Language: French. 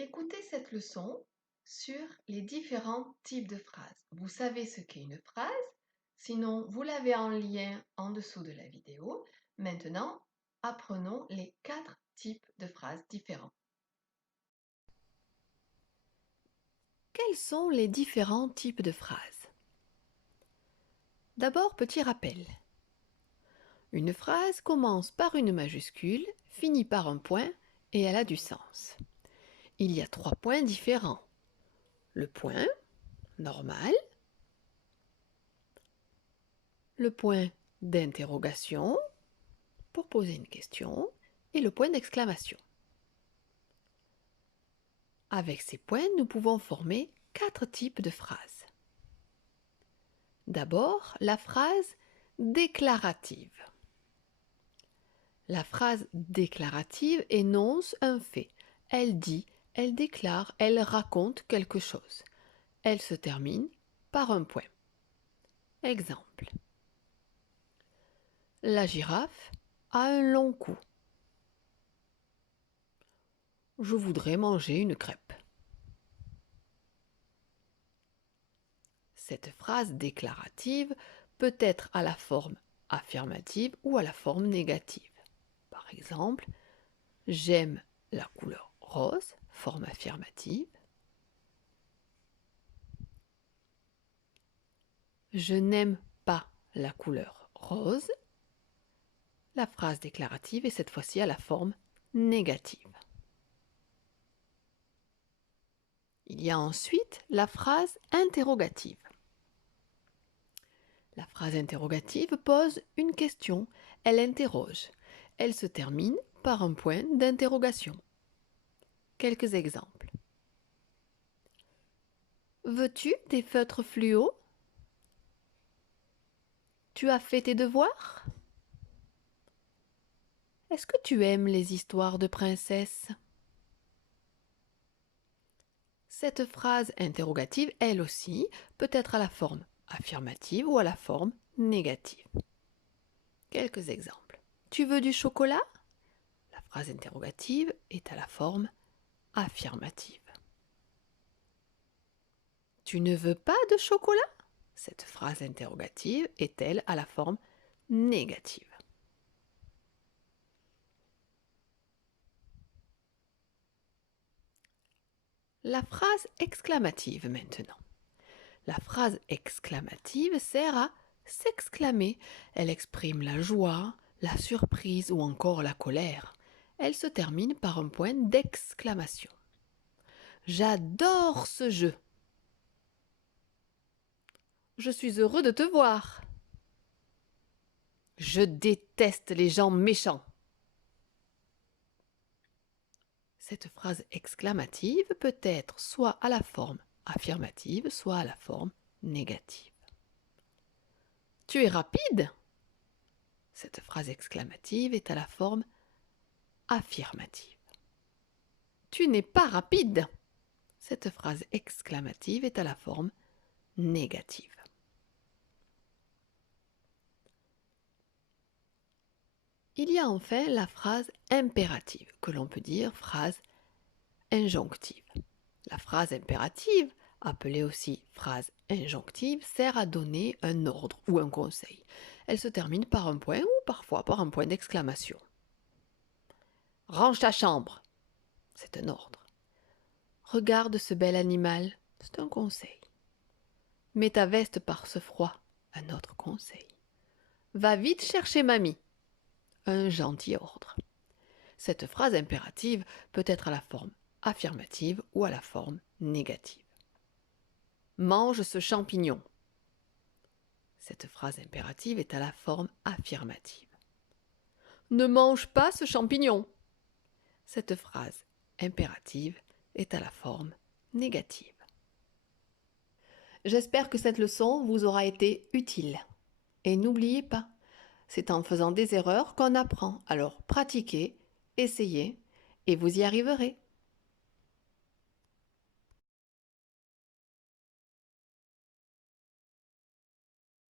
Écoutez cette leçon sur les différents types de phrases. Vous savez ce qu'est une phrase, sinon vous l'avez en lien en dessous de la vidéo. Maintenant, apprenons les 4 types de phrases différents. Quels sont les différents types de phrases? D'abord, petit rappel. Une phrase commence par une majuscule, finit par un point et elle a du sens. Il y a 3 points différents. Le point, normal, le point d'interrogation, pour poser une question, et le point d'exclamation. Avec ces points, nous pouvons former 4 types de phrases. D'abord, la phrase déclarative. La phrase déclarative énonce un fait. Elle dit, elle déclare, elle raconte quelque chose. Elle se termine par un point. Exemple. La girafe a un long cou. Je voudrais manger une crêpe. Cette phrase déclarative peut être à la forme affirmative ou à la forme négative. Par exemple, j'aime la couleur rose, forme affirmative. Je n'aime pas la couleur rose. La phrase déclarative est cette fois-ci à la forme négative. Il y a ensuite la phrase interrogative. La phrase interrogative pose une question, elle interroge. Elle se termine par un point d'interrogation. Quelques exemples. Veux-tu des feutres fluo? Tu as fait tes devoirs? Est-ce que tu aimes les histoires de princesses? Cette phrase interrogative, elle aussi, peut être à la forme affirmative ou à la forme négative. Quelques exemples. Tu veux du chocolat? La phrase interrogative est à la forme affirmative. Tu ne veux pas de chocolat? Cette phrase interrogative est-elle à la forme négative. La phrase exclamative maintenant. La phrase exclamative sert à s'exclamer. Elle exprime la joie, la surprise ou encore la colère. Elle se termine par un point d'exclamation. J'adore ce jeu. Je suis heureux de te voir. Je déteste les gens méchants. Cette phrase exclamative peut être soit à la forme affirmative, soit à la forme négative. Tu es rapide? Cette phrase exclamative est à la forme affirmative. Tu n'es pas rapide? Cette phrase exclamative est à la forme négative. Il y a enfin la phrase impérative, que l'on peut dire phrase injonctive. La phrase impérative, appelée aussi phrase injonctive, sert à donner un ordre ou un conseil. Elle se termine par un point ou parfois par un point d'exclamation. Range ta chambre, c'est un ordre. Regarde ce bel animal, c'est un conseil. Mets ta veste par ce froid, un autre conseil. Va vite chercher mamie, un gentil ordre. Cette phrase impérative peut être à la forme affirmative ou à la forme négative. Mange ce champignon. Cette phrase impérative est à la forme affirmative. Ne mange pas ce champignon. Cette phrase impérative est à la forme négative. J'espère que cette leçon vous aura été utile. Et n'oubliez pas, c'est en faisant des erreurs qu'on apprend. Alors pratiquez, essayez, et vous y arriverez.